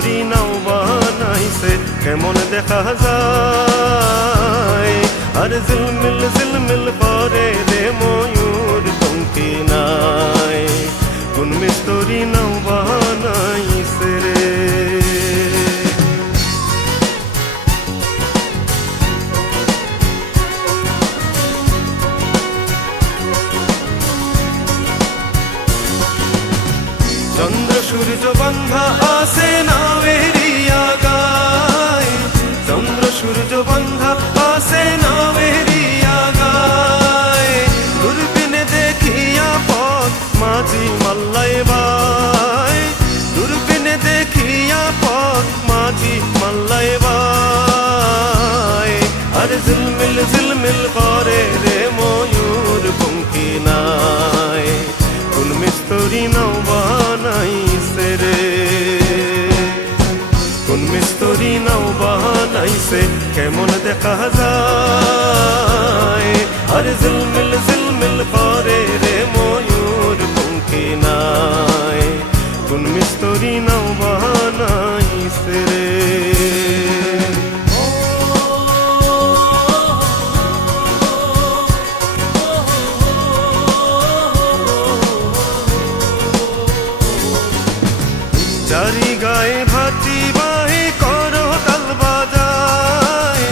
মিস্তরি নাও বানাইছে কেমন দেখা যায়, আর ঝিলমিল ঝিলমিল করে রে ময়ূর পঙ্খী নাই, কোন মিস্তরি নাও বানাইছে রে। চন্দ্র সূর্য বান্ধা আছে নাওয়েরি আগায়, চন্দ্র সূর্য বান্ধা আছে নাওয়েরি আগায়, দূরবীনে দেখিয়া পথ মাঝি মাল্লাই বাই, দূরবীনে দেখিয়া পথ মাঝি মাল্লাই বাই, আর ঝিলমিল ঝিলমিল করে রে ময়ূর পঙ্খী নাই, কোন মিস্তরি নাও বানাইছে রে, কোন মিস্তরি নাও বানাইছে কেমন দেখা যায়, আর ঝিলমিল ঝিলমিল করে রে ময়ূর পঙ্খী নাই, কোন মিস্তরি নাও বানাইছে রে। যারি গায়ে ভাটি বাহে করো তাল বাজায়,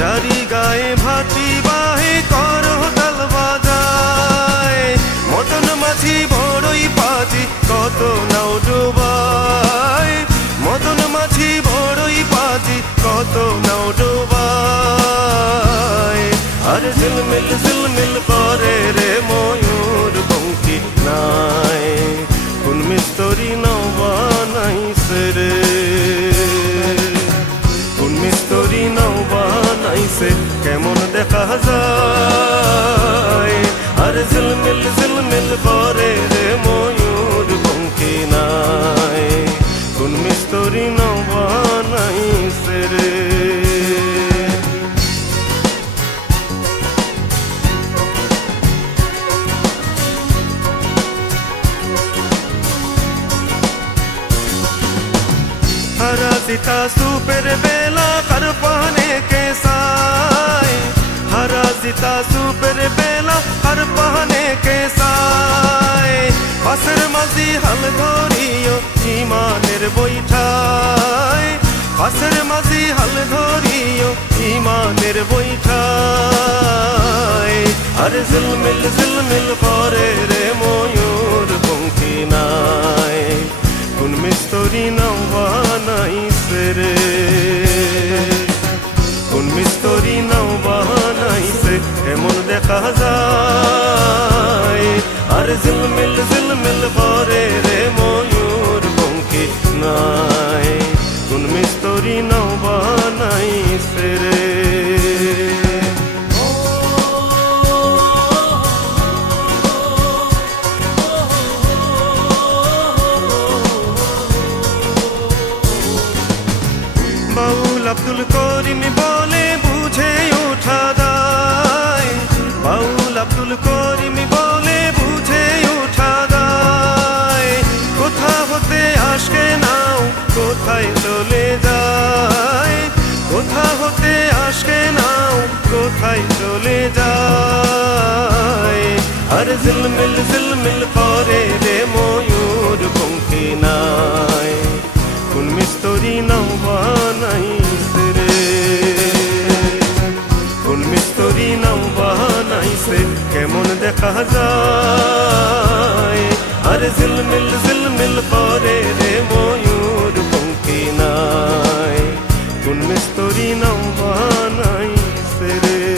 যারি গায়ে ভাটি বাহে করো তাল বাজায়, মদন মাঝি বড়ই পাজি কত নাও ডোবায়, মদন মাঝি বড়ই পাজি কত নাও ডোবায়, আর ঝিলমিল ঝিলমিল করে রে ময়ূর পঙ্খী নাই, কোন মিস্তরি নাও বানাইছে রে, কোন মিস্তরি নাও বানাইছে কেমন দেখা যায়, আর ঝিলমিল ঝিলমিল করে রে ময়ূর পঙ্খী নাই, কোন মিস্তরি নাও বানাইছে রে। हरा सीता सुपर बेला कर पहने के साय, हरा सीता सुपर बेला कर पहने के साय, पासेर माঝি हाल धरियो ইমানের বৈঠায়, পাশের মাঝি হাল ধরিও ইমানের বৈঠায়, আর ঝিলমিল ঝিলমিল করে রে ময়ূর পঙ্খী নাই, কোন মিস্তরি নাও বানাইছে রে, কোন মিস্তরি নাও বানাইছে এমন দেখা যায়, আর ঝিলমিল ঝিলমিল করে রে ময়ূর পঙ্খী নাই, কোন মিস্তরি নাও বানাইছে রে। বাউল আব্দুল করিম বলে বুঝে ওঠা দায়, বাউল আব্দুল করিম বলে বুঝে ওঠা দায়, কোথা হতে আসকে নাও কোথায় চলে যায়, কোথা হতে আসকে নাও কোথায় চলে যায়, আর ঝিলমিল ঝিলমিল করে রে ময়ূর পঙ্খী নাই, কোন মিস্তরি নাও বানাইছে রে, কোন মিস্তরি নাও বানাইছে কেমন দেখা যায়, আর ঝিলমিল ঝিলমিল করে রে ময়ূর পঙ্খী নাই, কোন মিস্তরি নাও বানাইছে রে।